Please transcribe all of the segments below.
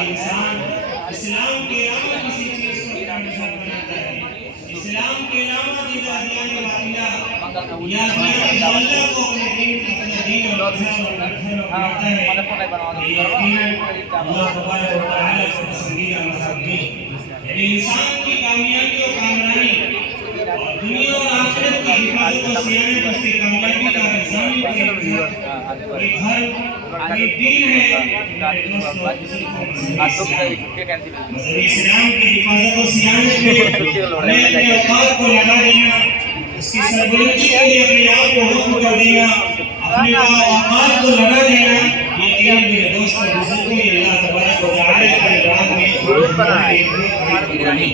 انسان اسلام کے علاوہ کسی چیز کو اپنا مذہب بناتا ہے، اسلام کے علاوہ دیگر ادیان باطلہ یا دیگر اللہ کو اپنے دین اور مذہب اور مذہب بناتا ہے، یقیناً اللہ تبارک و تعالیٰ کو پسندیدہ مذہب نہیں۔ انسان کی کامیابی و کامرانی اور دنیا اور آخرت کی حفاظت و صیانت اس کی کامیابی کا الزامی ایک گھر، ایک دین ہے۔ مذہبی اسلام کی حفاظت و صیانت میں ہمیں اپنے اوقات کو لگا دینا، اس کی سربلندی کے لیے اپنے آپ کو وقف کر دینا، اپنے اوقات کو لگا دینا، یقیناً میرے دوست اور بزرگوں یہ اللہ تبارک و تعالیٰ کے راہ میں ایک بہت بڑی قربانی۔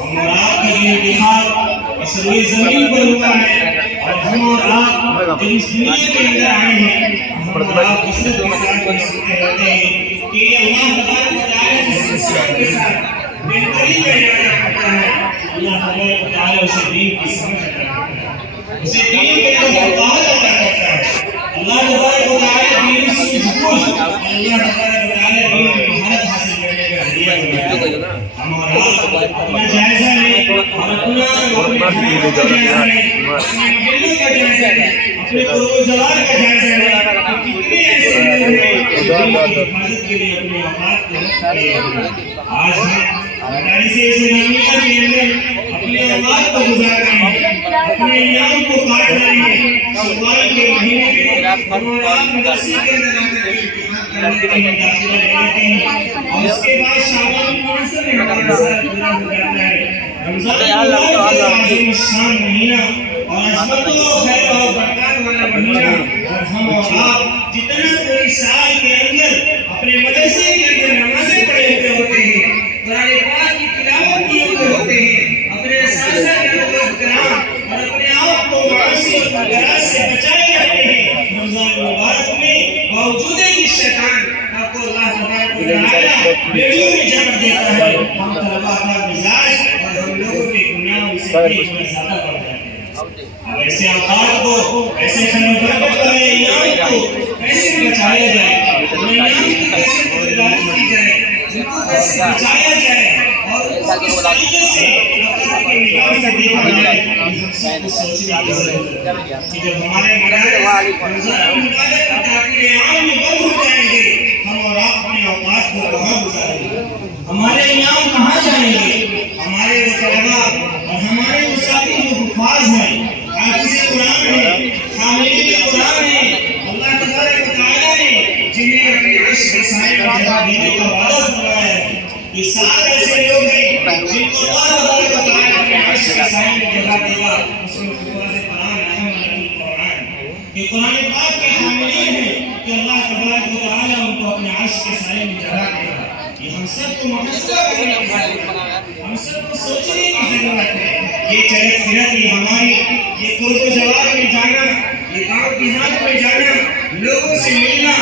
ہم اور آپ کا یہ انتخاب اس روئے زمین پر ہوا ہے، اور ہم اور آپ جب اس دنیا کے اندر آئے ہیں، ہم اور آپ کثرت کے ساتھ یہ سنتے رہتے ہیں کہ یہ اللہ تبارک و تعالیٰ جس انسان کے ساتھ بہترین کا ارادہ کرتا ہے، اللہ تبارک و تعالیٰ اسے دین کی سمجھ عطا کرتا ہے، اسے دین کے اندر فقاہت عطا کرتا ہے۔ اللہ تبارک و تعالیٰ دین سے جھوٹ، اللہ تبارک و تعالیٰ دین کی مہارت حاصل کرنے کا ہدیہ دیتا ہے۔ ہم اور آپ اپنا جائزہ لیں، اور اپنے محلوں کا جائزہ لیں، اپنے محلوں کا جائزہ لیں، اپنے قرب و جوار کا جائزہ لیں، کہ کتنے ایسے لوگ ہیں جو دین کی حفاظت کے لیے اپنے اوقات کو وقف کرتے ہیں۔ آج ہم مدارس اسلامیہ کے اندر اپنے اوقات کو گزار رہے ہیں، اپنے ایام کو کاٹ رہے ہیں۔ شوال کے مہینے میں ہم اور آپ مدرسے کے اندر آ کر کرنے کے لیے داخلہ لے لیتے ہیں، اور اس کے بعد شعبان مناسب میں ہمارا سال پورا ہو جاتا ہے۔ رمضان اللہ کا عظیم الشان مہینہ اور عظمت و خیر و برکات والا مہینہ، اور ہم اور آپ جتنا کوئی سال کے اندر اپنے مدرسے کے اندر نمازیں پڑھے ہوتے ہوتے ہیں، قرآن پاک کی تلاوت کیے ہوتے ہوتے ہیں، اپنے اساتذہ کا احترام اور اپنے آپ کو معاصی اور منکرات سے بچائے رکھتے ہیں، رمضان مبارک میں باوجود شیطان آپ کو اللہ تبارک و تعالیٰ بیڑیوں میں جمع دیتا ہے، ہم طلباء کا مزاج اور ہم لوگوں کے گناہ سے کئی گنا زیادہ بڑھ جاتے ہیں۔ اب ایسے اوقات کو، ایسے خیر و برکت والے ایام کو کیسے بچایا جائے، ان ایام کی کیسے قدردانی کی جائے، ان کو کیسے بچایا جائے، اور اس طریقے سے اللہ کے نگاہ سے دیکھا جائے، ہم سب کو سوچنے کی ضرورت ہے کہ جب ہمارے مدارس رمضان مبارک کے تعطیل عام میں بند ہو جائیں گے، ہم اور آپ اپنے اوقات کو کہاں گزاریں گے، ہمارے ایام کہاں جائیں گے؟ ہمارے وہ طلباء اور ہمارے وہ ساتھی جو حفاظ ہیں، حافظ قرآن ہیں، حاملین قرآن ہیں، اللہ تبارک و تعالیٰ نے جنہیں اپنے عرش کے سائے میں جگہ دینے کا وعدہ فرمایا ہے، یہ 7 ایسے لوگ ہیں جن کو اللہ تبارک و تعالیٰ اپنے عرش کے سائے میں جگہ دے گا۔ اس میں حفاظ قرآن اہم القرآن، یہ قرآن پاک کے حاملین ہیں کہ اللہ تبارک و تعالیٰ ان کو اپنے عرش کے سائے میں جگہ دے گا۔ یہ ہم سب کو محاسبہ کرنے کی ضرورت ہے، ہم سب کو سوچنے کی ضرورت ہے۔ یہ چلت پھرت، یہ ہماری یہ قرب و جوار میں جانا، یہ گاؤں دیہات میں جانا، لوگوں سے ملنا،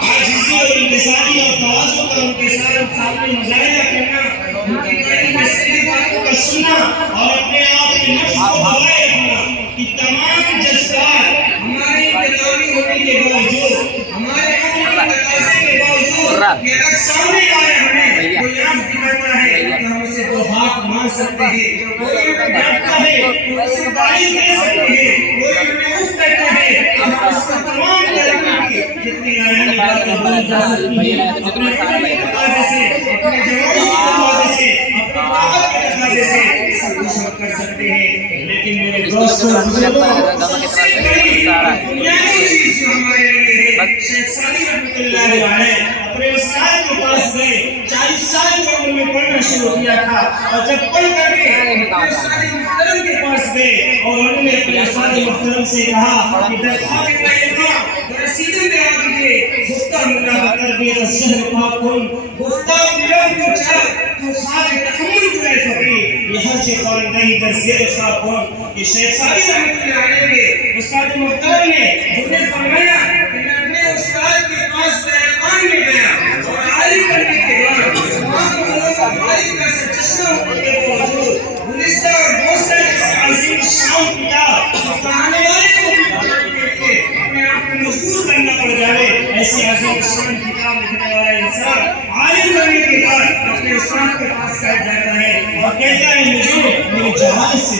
عاجزی اور انکساری اور تواضع کا ان کے سامنے مظاہرہ کرنا، ان کی تعلیم سے باتوں کا سننا، اور اپنے آپ کے نفس کو دبائے رکھنا، کہ تمام جذبات ہمارے انتظامی ہونے کے باوجود، ہمارے عمل کے تقاضے کے باوجود، کہ اگر سامنے والے ہمیں کوئی آنکھ دکھاتا ہے کہ ہم اسے 2 ہاتھ مار سکتے ہیں، کوئی ہمیں ڈانٹتا ہے تو اسے گالی دے سکتے ہیں، کوئی ہمیں اف کرتا ہے ہم اس کا تمام طریقے کی جتنی آیات باتیں بول جا سکتی ہیں، اپنے علم کے تقاضے سے، اپنے جوانی کے تقاضے سے، اپنے طاقت کے تقاضے سے سب کچھ ہم کر سکتے ہیں۔ لیکن میرے دوستوں بزرگوں، سب سے بڑی بنیادی چیز جو ہمارے لیے ہے، شیخ سعدی رحمۃ اللہ علیہ اپنے استاد کے پاس گئے، 40 سال کی عمر میں پڑھنا شروع کیا تھا، اور جب پڑھ کر کے اپنے استاد محترم کے پاس گئے اور انہوں نے اپنے استاد محترم سے کہا کہ درخواست کرتا ہے رسیدے میں آ دیجیے، گفتہ ملا تربیت شہر پاکن، گفتہ ملا کو چاہ تو خواہ تحمل کرے فقیر، یہاں سے خاندانی در زیر خاکن۔ یہ شیخ سعدی رحمۃ اللہ علیہ کے استاد محترم نے انہیں فرمایا کہ میں اپنے استاد کے پاس بیرقان میں گیا، اور عالم کرنے کے بعد تمام لوگوں کا عالم کا چشمہ ہونے کے باوجود گلستہ اور بوسہ جیسے عظیم شان کتاب پڑھانے والے کو بھی پڑھنے کے لیے اپنے آپ کو مجبور کرنا پڑ جائے، ایسے عظیم شان شان کتاب لکھنے والا انسان عالم بننے کے بعد اپنے استاد کے پاس جاتا ہے اور کہتا ہے مجھے میری جہالت سے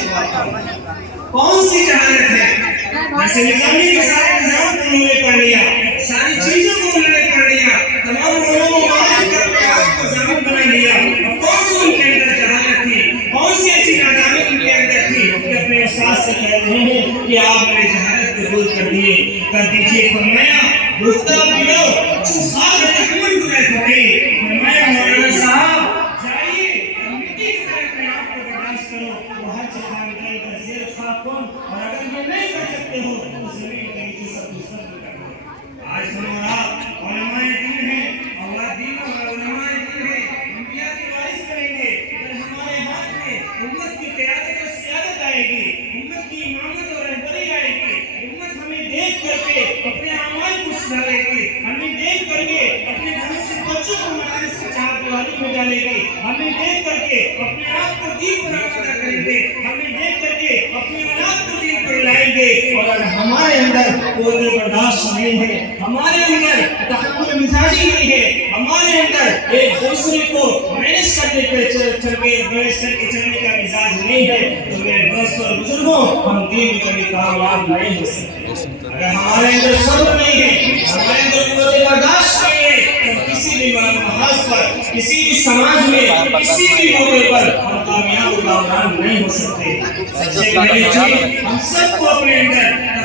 کون سی جہالت ہے؟ جیسے نظامی کے سارے نظام کو انہوں نے پڑھ لیا، ساری چیزوں کو انہوں نے پڑھ لیا، تمام علوم و معارف کر کے آپ کو ضابط بنا لیا، کون سی ان کے اندر جہالت تھی؟ کون سی ایسی نادانی ان کے اندر تھی کہ اپنے استاد سے کہہ رہے ہیں کہ آپ میری جہالت کو دور کر دیجیے؟ فرمایا دوستہ پیو چوخار تحمل تمہیں پڑے، فرمایا مولانا صاحب جائیے مٹی کی طرح اپنے آپ کو برداشت کرو، وہ ہر جگہ نکل کر زیر خاک کن، اور اگر یہ نہیں کر سکتے ہو تو زمین کے نیچے سب کچھ کر دو۔ آج ہمارا علماء دین ہے، اولاد دین اور علماء دین ہے، انبیاء کی وارث کریں گے، اگر ہمارے ہاتھ میں امت کی قیادت اور سیادت آئے گی، امت کی امامت اور رہبری آئے گی، امت ہمیں دیکھ کر کے اپنے اعمال کو سدھارے گی، ہمیں دیکھ کر کے اپنے گھر سے بچوں کو مدارس کی چاہت والی میں ڈالے گی، ہمیں دیکھ کر کے اپنے آپ کو دین پر آمادہ کریں گے، ہمیں دیکھ کر کے اپنی اولاد کو دین پر لائیں گے، اور اگر ہمارے اندر کوئی برداشت نہیں ہے، ہمارے اندر تحمل مزاجی نہیں ہے، ہمارے اندر ایک دوسرے کو مینج کرنے کے چلنے کا مزاج نہیں ہے، تو میرے دوست اور بزرگوں ہم دین میں کبھی کامیاب نہیں ہو سکتے۔ اگر ہمارے اندر صبر نہیں ہے، ہمارے اندر قوت برداشت نہیں ہے، تو کسی بھی محاذ پر، کسی بھی سماج میں، کسی بھی موقع پر ہم کامیاب و کامران نہیں ہو سکتے۔ سب سے پہلی چیز ہم سب کو اپنے اندر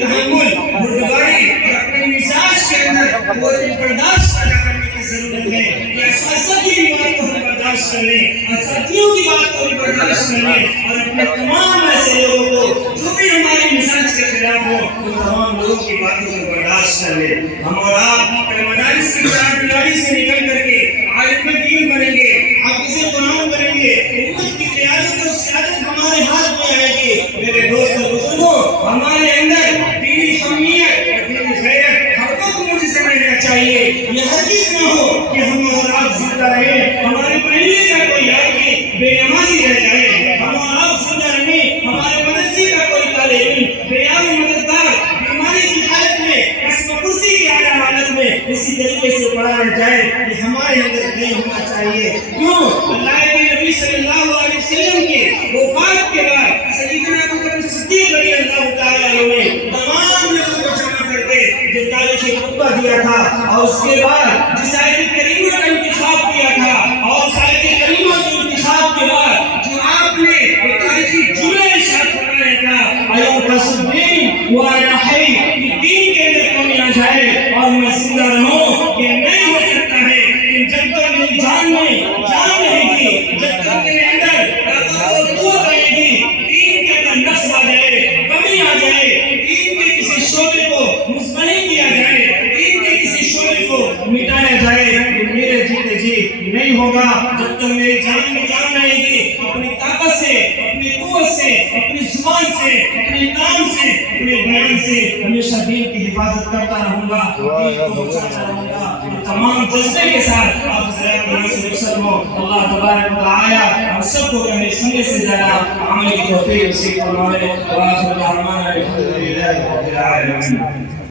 تحمل، بردباری اور اپنے مزاج کے اندر قوت برداشت پیدا کرنے کی ضرورت ہے کہ اساتذہ کی بات کو ہم برداشت کر لیں، اساتذیوں کی بات کو بھی برداشت کر لیں، اور اپنے تمام ایسے لوگوں کو جو بھی ہمارے مزاج کے خلاف ہو ان تمام لوگوں کی باتوں کو برداشت کر لیں۔ ہم اور آپ مدارس کی چارپیداری سے نکل کر کے عالم دین بنیں گے، حافظ قرآن بنیں گے، امت کی قیادت اور سیادت ہمارے ہاتھ میں آئے گی۔ میرے دوست اور بزرگوں، ہمارے اندر دینی حمیت اور دینی غیرت ہر وقت مجھے رہنا چاہیے۔ یہ ہرگز نہ ہو کہ ہم اور آپ زندہ رہیں، ہمارے پہلے کا کوئی آدمی بے نمازی رہ جائے، ہم اور آپ زندہ رہیں، ہمارے مدرسے کا کوئی طالب علم بے یار مددگار بیماری کی حالت میں، قسم کرسی کی حالت میں اسی طریقے سے پڑا رہ جائے، یہ ہمارے اندر نہیں ہونا چاہیے۔ کیوں؟ اللہ کے نبی صلی اللہ علیہ وسلم کے وفات کے بعد سیدنا ابو بکر صدیق رضی اللہ تعالیٰ عنہ نے تمام لوگوں کو جمع کر کے جو تاریخ خطبہ دیا تھا، اور اس کے بعد جس آیت کریمہ کا انتخاب کیا تھا، اور اس آیت کریمہ کے انتخاب کے بعد جو آپ نے تاریخی جملہ ارشاد فرمایا تھا، ایوکس الدین وانا حی، کہ دین کے اندر کمی آ جائے اور میں زندہ رہوں، یہ نہیں ہو سکتا ہے۔ جب تک میری جان میں جان رہے گی، جب تک میرے اندر طاقت اور قوت رہے گی، دین کے اندر نقص آ جائے، کمی آ جائے، دین کے کسی شعبے کو مزمحل کیا جائے، دین کے کسی شعبے کو مٹایا جائے، تو میرے جیتے جی نہیں ہوگا۔ جب تک میری جان میں جان رہے گی، اپنی طاقت سے، اپنی قوت سے، اپنی زبان سے، اپنے کام سے، اپنے بیان سے ہمیشہ دین کی حفاظت کرتا رہوں گا، دین کو بچاتا رہوں گا۔ تمام جذبے کے ساتھ آپ اللہ تبارک و تعالی ہم سب کو کہنے سننے سے زیادہ عمل کی توفیق نصیب فرمائے۔ وآخر دعوانا الحمد للہ رب العالمین۔